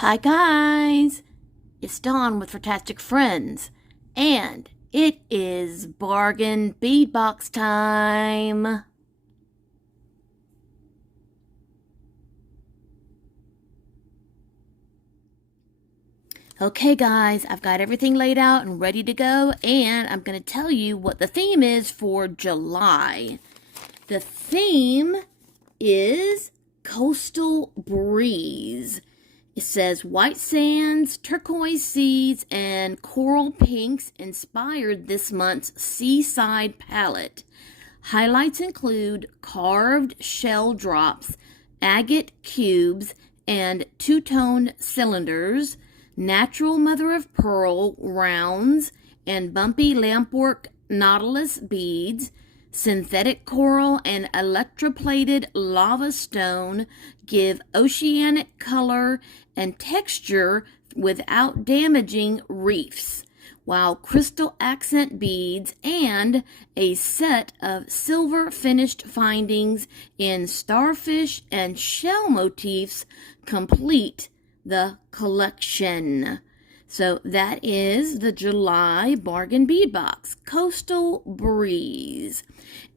Hi guys, it's Dawn with Furtastic Friends, and it is Bargain Bead Box time. Okay guys, I've got everything laid out and ready to go, and I'm going to tell you what the theme is for July. The theme is Coastal Breeze. It says white sands, turquoise seas, and coral pinks inspired this month's seaside palette. Highlights include carved shell drops, agate cubes, and two-tone cylinders, natural mother-of-pearl rounds, and bumpy lampwork nautilus beads. Synthetic coral and electroplated lava stone give oceanic color and texture without damaging reefs, while crystal accent beads and a set of silver finished findings in starfish and shell motifs complete the collection. So that is the July Bargain Bead Box, Coastal Breeze.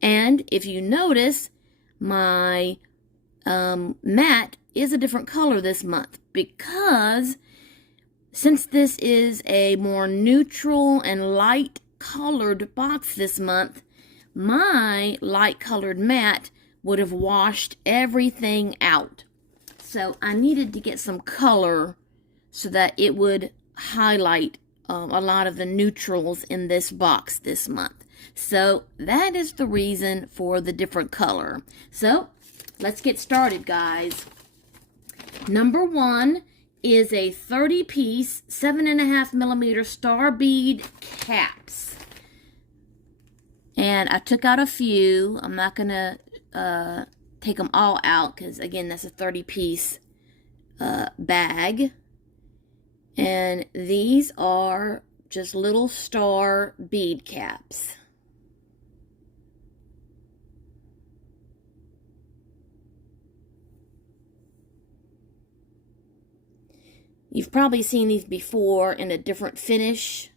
And if you notice, my mat is a different color this month because since this is a more neutral and light colored box this month, my light colored mat would have washed everything out. So I needed to get some color so that it would highlight a lot of the neutrals in this box this month. So that is the reason for the different color. So let's get started, guys. Number one is a 30-piece 7.5mm star bead caps. And I took out a few. I'm not going to take them all out because, again, that's a 30-piece bag. And these are just little star bead caps. You've probably seen these before in a different finish.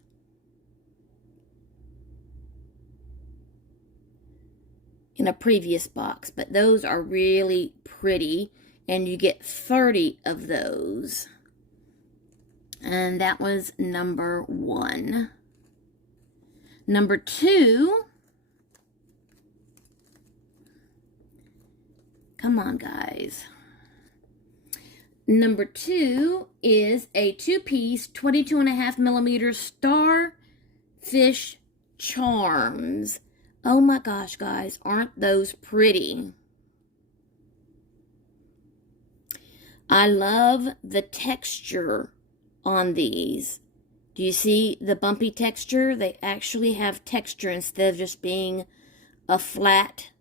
In a previous box, but those are really pretty, and you get 30 of those. And that was number one. Number two. Come on, guys. Number two is a two-piece 22.5mm starfish charms. Oh my gosh, guys, aren't those pretty? I love the texture on these. Do you see the bumpy texture? They actually have texture instead of just being a flat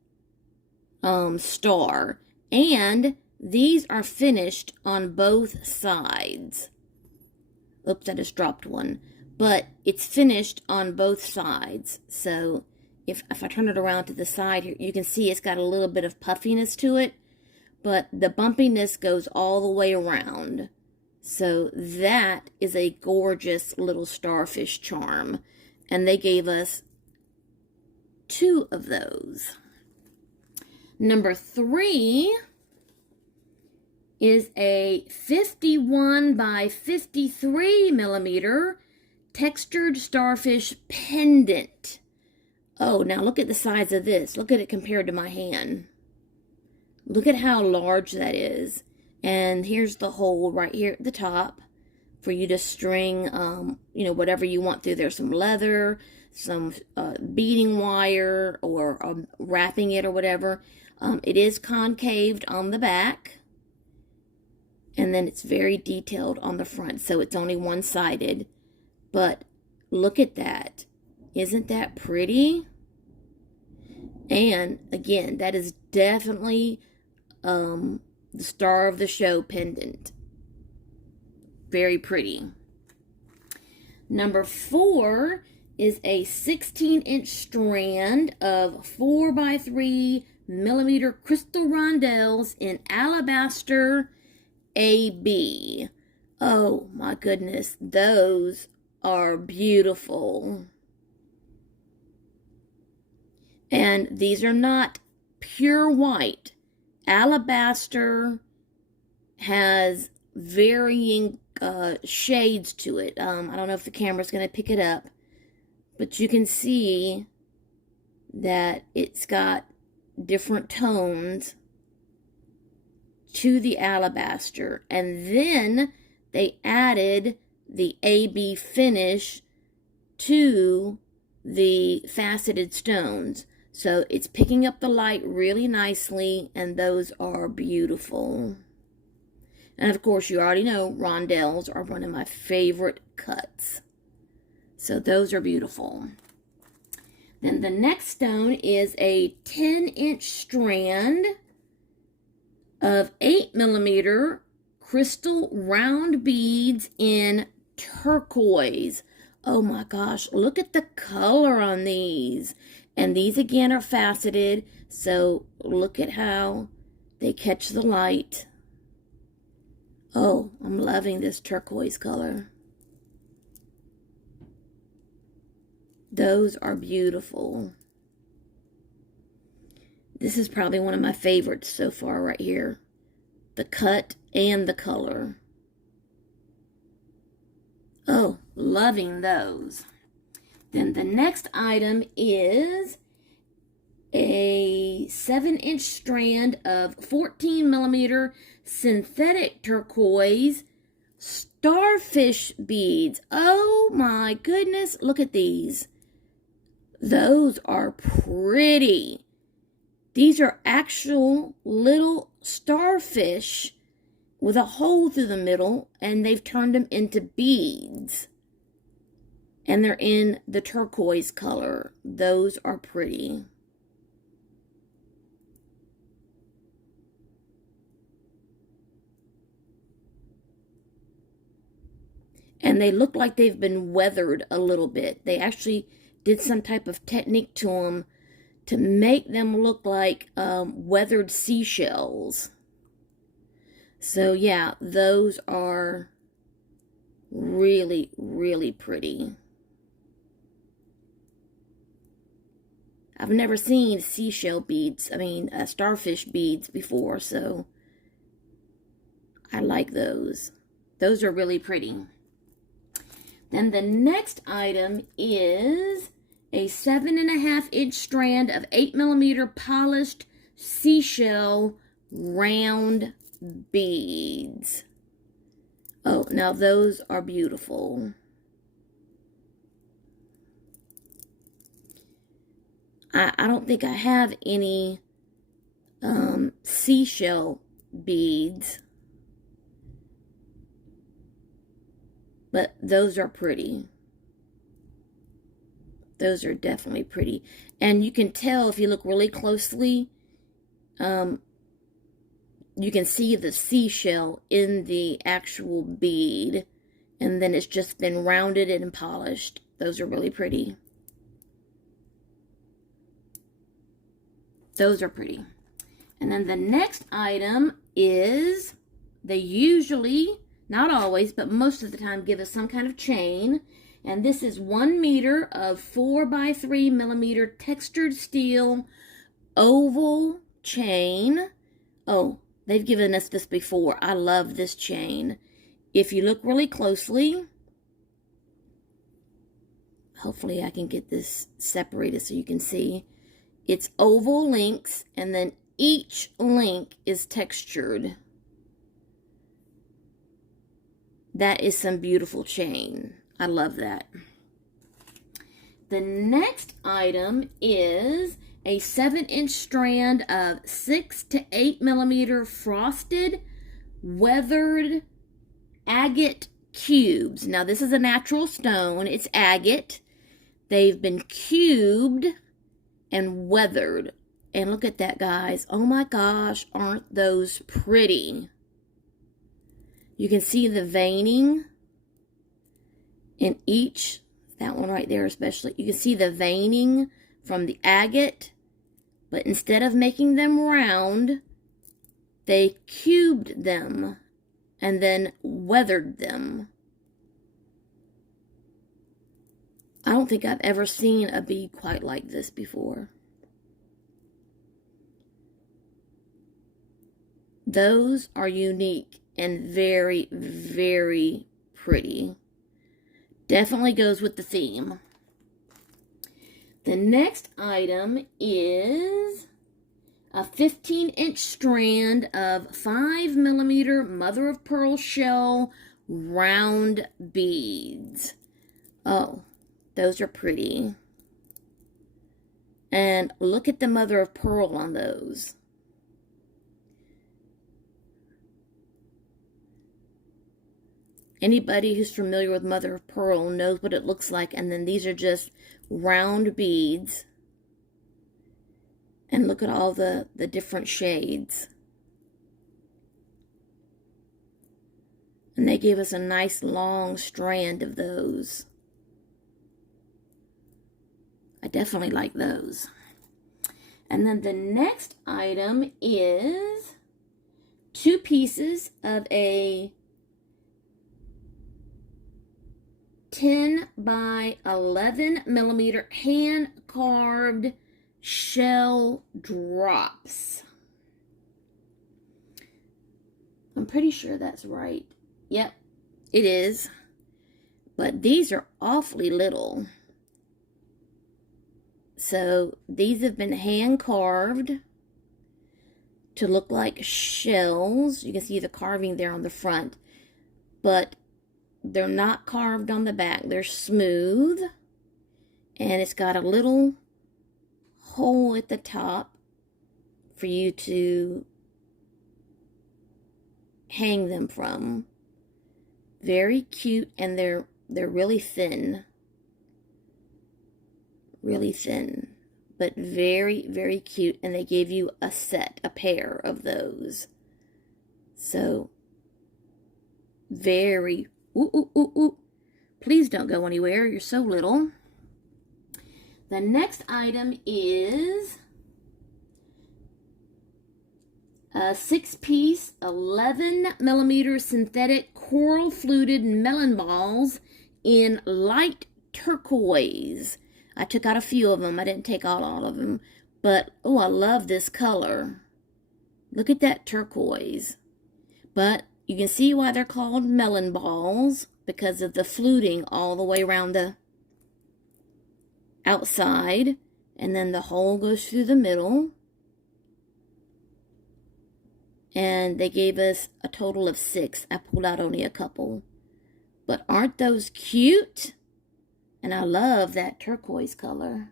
star. And these are finished on both sides. Oops, I just dropped one. But it's finished on both sides. So if I turn it around to the side here, you can see it's got a little bit of puffiness to it. But the bumpiness goes all the way around. So that is a gorgeous little starfish charm. And they gave us 2 of those. Number 3 is a 51 by 53mm textured starfish pendant. Oh, now look at the size of this. Look at it compared to my hand. Look at how large that is. And here's the hole right here at the top for you to string, whatever you want through. There's some leather, some beading wire, or wrapping it or whatever. It is concaved on the back. And then it's very detailed on the front, so it's only one-sided. But look at that. Isn't that pretty? And, again, that is definitely the star of the show pendant. Very pretty. Number 4 is a 16-inch strand of 4 by 3mm crystal rondelles in alabaster AB. Oh my goodness, those are beautiful. And these are not pure white. Alabaster has varying shades to it. I don't know if the camera's going to pick it up, but you can see that it's got different tones to the alabaster. And then they added the AB finish to the faceted stones. So it's picking up the light really nicely, and those are beautiful. And of course, you already know rondelles are one of my favorite cuts. So those are beautiful. Then the next stone is a 10-inch strand of 8mm crystal round beads in turquoise. Oh my gosh, look at the color on these. And these again are faceted, so look at how they catch the light. Oh, I'm loving this turquoise color. Those are beautiful. This is probably one of my favorites so far right here. The cut and the color. Oh, loving those. Then the next item is a 7-inch strand of 14mm synthetic turquoise starfish beads. Oh my goodness, look at these. Those are pretty. These are actual little starfish with a hole through the middle, and they've turned them into beads. And they're in the turquoise color. Those are pretty. And they look like they've been weathered a little bit. They actually did some type of technique to them to make them look like weathered seashells. So yeah, those are really, really pretty. I've never seen seashell beads, starfish beads before, so I like those. Those are really pretty. Then the next item is a 7.5-inch strand of 8mm polished seashell round beads. Oh, now those are beautiful. I don't think I have any seashell beads, but those are pretty. Those are definitely pretty. And you can tell if you look really closely, you can see the seashell in the actual bead, and then it's just been rounded and polished. Those are really pretty. Those are pretty. And then the next item is, they usually, not always, but most of the time give us some kind of chain. And this is 1 meter of 4x3mm textured steel oval chain. Oh, they've given us this before. I love this chain. If you look really closely, hopefully I can get this separated so you can see. It's oval links, and then each link is textured. That is some beautiful chain. I love that. The next item is a 7-inch strand of 6 to 8mm frosted weathered agate cubes. Now this is a natural stone. It's agate. They've been cubed and weathered. And look at that, guys. Oh my gosh, aren't those pretty? You can see the veining in each, that one right there especially. You can see the veining from the agate, but instead of making them round, they cubed them. and then weathered them. I don't think I've ever seen a bead quite like this before. Those are unique and very, very pretty. Definitely goes with the theme. The next item is a 15-inch strand of 5mm mother of pearl shell round beads. Oh, those are pretty. And look at the mother of pearl on those. Anybody who's familiar with mother of pearl knows what it looks like. And then these are just round beads. And look at all the different shades. And they gave us a nice long strand of those. I definitely like those. And then the next item is 2 pieces of a 10 by 11mm hand-carved shell drops. I'm pretty sure that's right. Yep, it is. But these are awfully little. So these have been hand-carved to look like shells. You can see the carving there on the front. But they're not carved on the back. They're smooth. And it's got a little hole at the top for you to hang them from. Very cute, and they're really thin. Really thin, but very, very cute. And they gave you a pair of those. So very, ooh. Please don't go anywhere. You're so little. The next item is a 6-piece 11mm synthetic coral fluted melon balls in light turquoise. I took out a few of them. I didn't take out all of them. But, oh, I love this color. Look at that turquoise. But you can see why they're called melon balls, because of the fluting all the way around the outside. And then the hole goes through the middle. And they gave us a total of 6. I pulled out only a couple. But aren't those cute? And I love that turquoise color.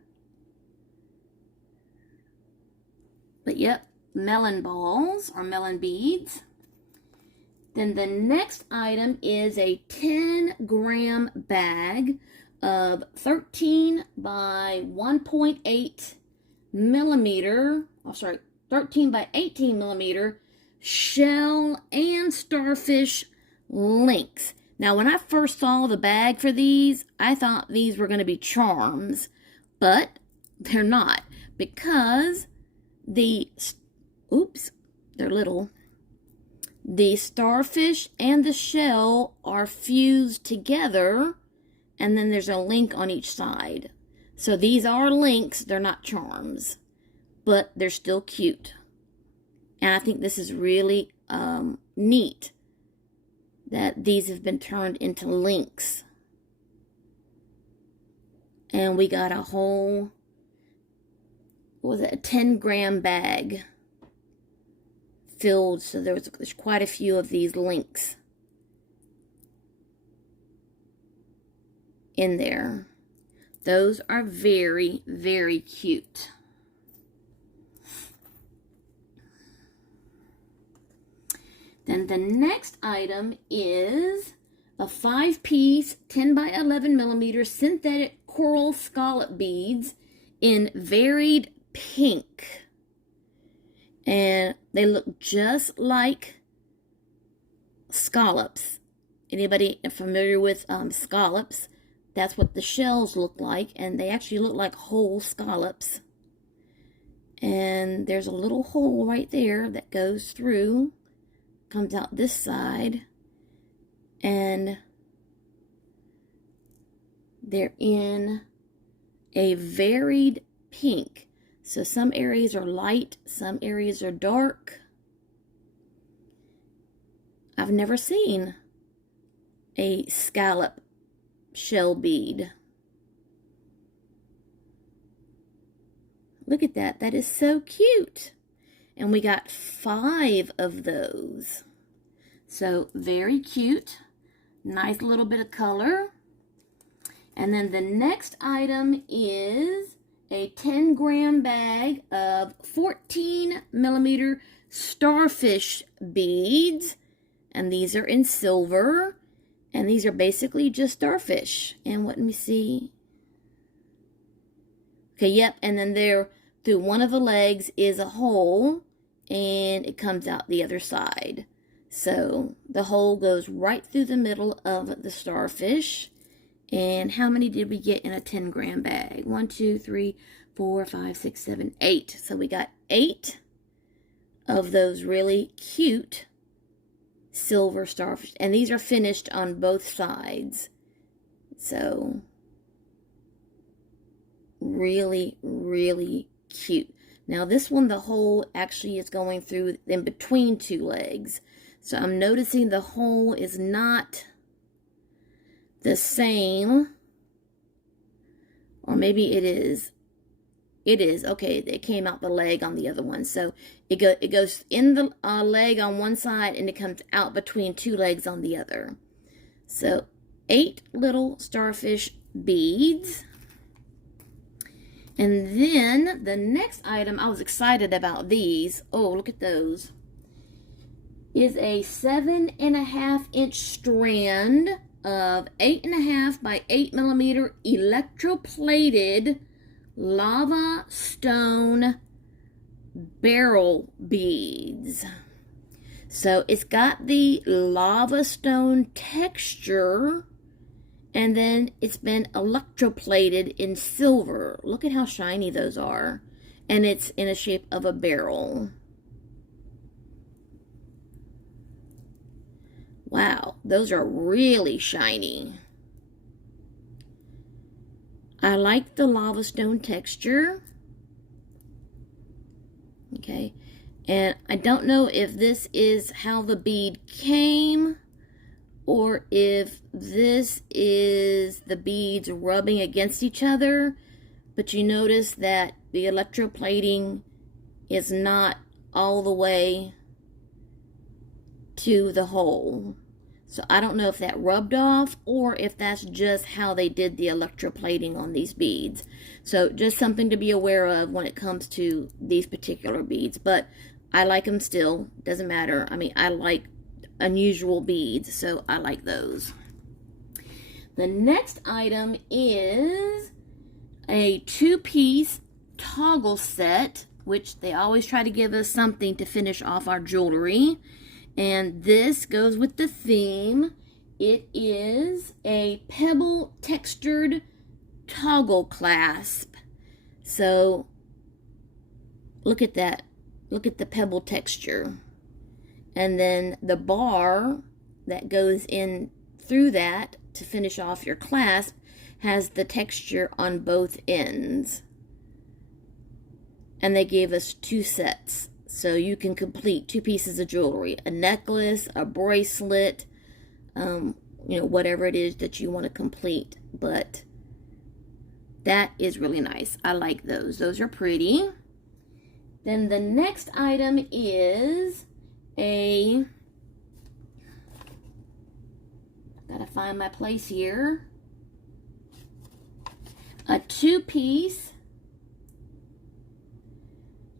But yep, melon balls or melon beads. Then the next item is a 10-gram bag of 13 by 1.8 millimeter, 13 by 18 millimeter shell and starfish links. Now, when I first saw the bag for these, I thought these were going to be charms, but they're not, because they're little. The starfish and the shell are fused together, and then there's a link on each side. So these are links, they're not charms, but they're still cute. And I think this is really neat that these have been turned into links. And we got a whole, a 10-gram bag filled. So there's quite a few of these links in there. Those are very, very cute. Then the next item is a 5-piece 10 by 11 millimeter synthetic coral scallop beads in varied pink. And they look just like scallops. Anybody familiar with scallops? That's what the shells look like, and they actually look like whole scallops. And there's a little hole right there that goes through, comes out this side, And they're in a varied pink. So some areas are light, some areas are dark. I've never seen a scallop shell bead. Look at that. That is so cute. And we got 5 of those. So very cute. Nice little bit of color. And then the next item is a 10-gram bag of 14mm starfish beads. And these are in silver. And these are basically just starfish. And let me see. Okay, yep. And then there, through one of the legs is a hole. And it comes out the other side. So the hole goes right through the middle of the starfish. And how many did we get in a 10-gram bag? 1, 2, 3, 4, 5, 6, 7, 8. So we got 8 of those really cute silver starfish. And these are finished on both sides. So really, really cute. Now this one, the hole actually is going through in between 2 legs. So I'm noticing the hole is not the same. Or maybe it is. It is. Okay, it came out the leg on the other one. So it goes in the leg on one side and it comes out between 2 legs on the other. So 8 little starfish beads. And then the next item, I was excited about these. Oh, look at those. Is a 7.5-inch strand of 8.5 by 8mm electroplated lava stone barrel beads. So it's got the lava stone texture, and then it's been electroplated in silver. Look at how shiny those are. And it's in a shape of a barrel. Wow, those are really shiny. I like the lava stone texture. Okay, and I don't know if this is how the bead came or if this is the beads rubbing against each other, but you notice that the electroplating is not all the way to the hole. So I don't know if that rubbed off or if that's just how they did the electroplating on these beads. So just something to be aware of when it comes to these particular beads. But I like them still. Doesn't matter. I mean, I like unusual beads, so I like those. The next item is a 2-piece toggle set, which they always try to give us something to finish off our jewelry. And this goes with the theme. It is a pebble textured toggle clasp. So look at that. Look at the pebble texture. And then the bar that goes in through that to finish off your clasp has the texture on both ends. And they gave us 2 sets. So you can complete 2 pieces of jewelry, a necklace, a bracelet, you know, whatever it is that you want to complete. But that is really nice. I like those. Those are pretty. Then the next item is a, gotta find my place here, a 2-piece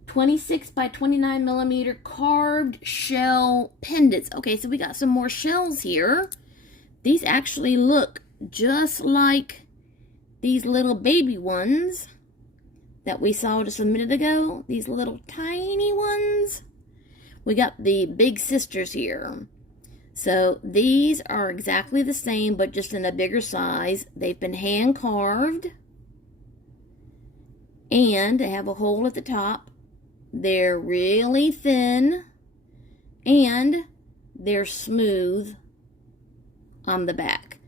26 by 29mm carved shell pendants. Okay, so we got some more shells here. These actually look just like these little baby ones that we saw just a minute ago. These little tiny ones. We got the big sisters here. So these are exactly the same, but just in a bigger size. They've been hand carved. And they have a hole at the top. They're really thin and they're smooth on the back.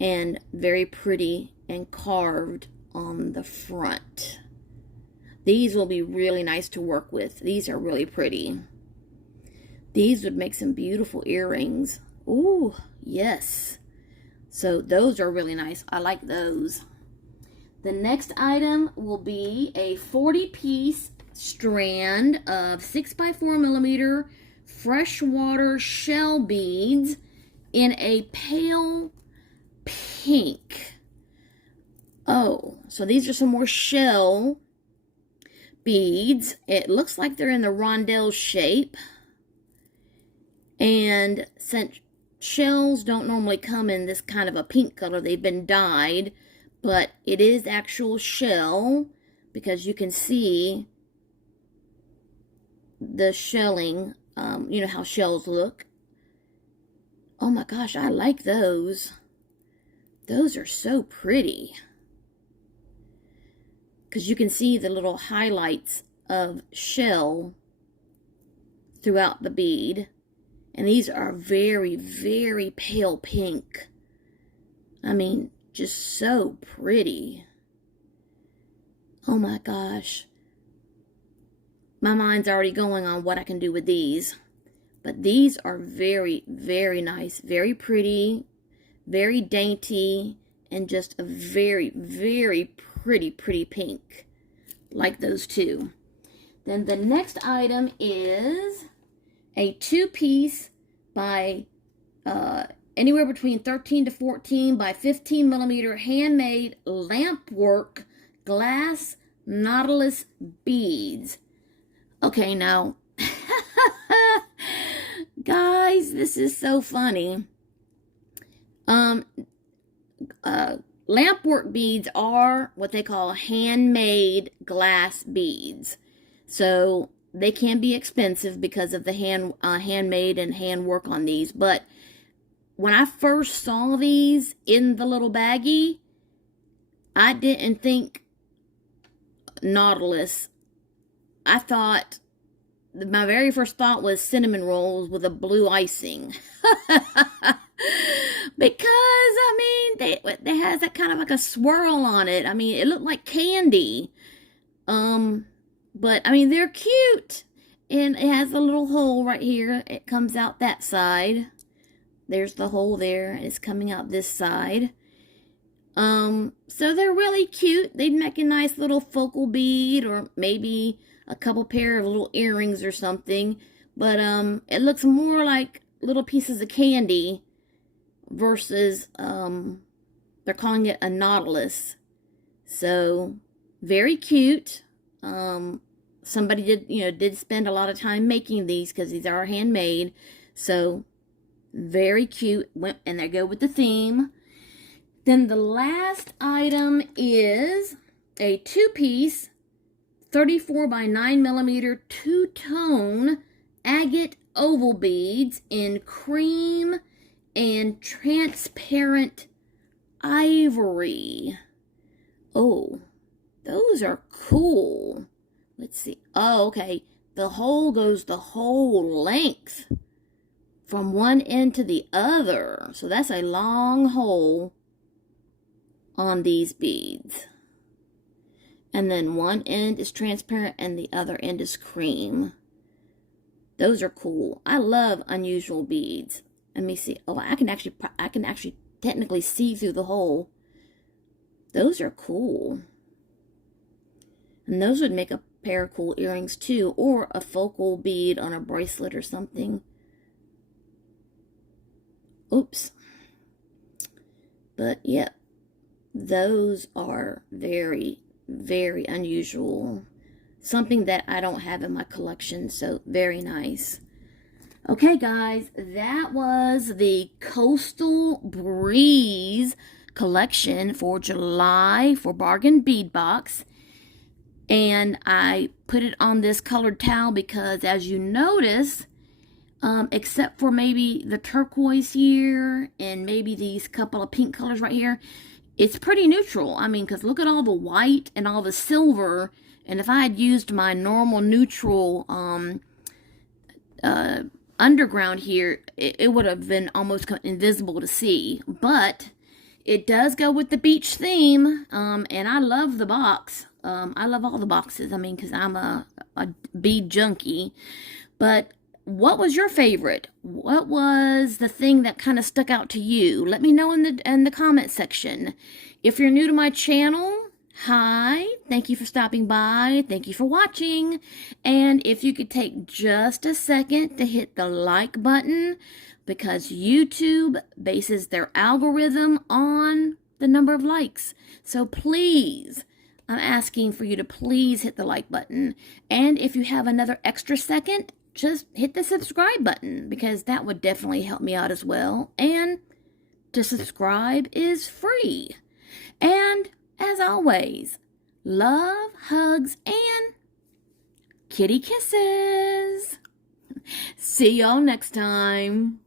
And very pretty and carved on the front. These will be really nice to work with. These are really pretty. These would make some beautiful earrings. Ooh, yes. So those are really nice. I like those. The next item will be a 40-piece strand of 6x4mm freshwater shell beads in a pale pink. Oh, so these are some more shell beads. It looks like they're in the rondelle shape. And since shells don't normally come in this kind of a pink color, they've been dyed, but it is actual shell because you can see the shelling. You know how shells look. Oh my gosh, I like those. Those are so pretty. Because you can see the little highlights of shell throughout the bead. And these are very, very pale pink. I mean, just so pretty. Oh my gosh. My mind's already going on what I can do with these. But these are very, very nice. Very pretty. Very dainty. And just a very, very pretty pink. Like those two. Then the next item is a 2-piece by anywhere between 13 to 14 by 15mm handmade lamp work glass nautilus beads. Okay, now, guys, this is so funny. Lamp work beads are what they call handmade glass beads. So they can be expensive because of the handmade and hand work on these. But when I first saw these in the little baggie, I didn't think nautilus. I thought, my very first thought was cinnamon rolls with a blue icing. Because, I mean, they has that kind of like a swirl on it. I mean, it looked like candy. But, I mean, they're cute. And it has a little hole right here. It comes out that side. There's the hole there. It's coming out this side. So they're really cute. They'd make a nice little focal bead or maybe a couple pair of little earrings or something. But, it looks more like little pieces of candy versus, they're calling it a nautilus. So, very cute. Somebody did spend a lot of time making these because these are handmade. So, very cute. And they go with the theme. Then the last item is a 2-piece 34 by 9mm two-tone agate oval beads in cream and transparent ivory. Oh, those are cool. Let's see. Oh, okay. The hole goes the whole length from one end to the other. So that's a long hole on these beads. And then one end is transparent and the other end is cream. Those are cool. I love unusual beads. Let me see. Oh, I can actually technically see through the hole. Those are cool. And those would make a pair of cool earrings too, or a focal bead on a bracelet or something. Oops. But yeah, those are very, very unusual. Something that I don't have in my collection, so very nice. Okay, guys, that was the Coastal Breeze collection for July for Bargain Bead Box. And I put it on this colored towel because, as you notice, except for maybe the turquoise here and maybe these couple of pink colors right here, it's pretty neutral. I mean, because look at all the white and all the silver. And if I had used my normal neutral underground here, it would have been almost invisible to see. But it does go with the beach theme, and I love the box. I love all the boxes. I mean, because I'm a bead junkie. But what was your favorite? What was the thing that kind of stuck out to you? Let me know in the comment section. If you're new to my channel, hi, thank you for stopping by. Thank you for watching. And if you could take just a second to hit the like button, because YouTube bases their algorithm on the number of likes. So please, I'm asking for you to please hit the like button. And if you have another extra second, just hit the subscribe button, because that would definitely help me out as well. And to subscribe is free. And as always, love, hugs, and kitty kisses. See y'all next time.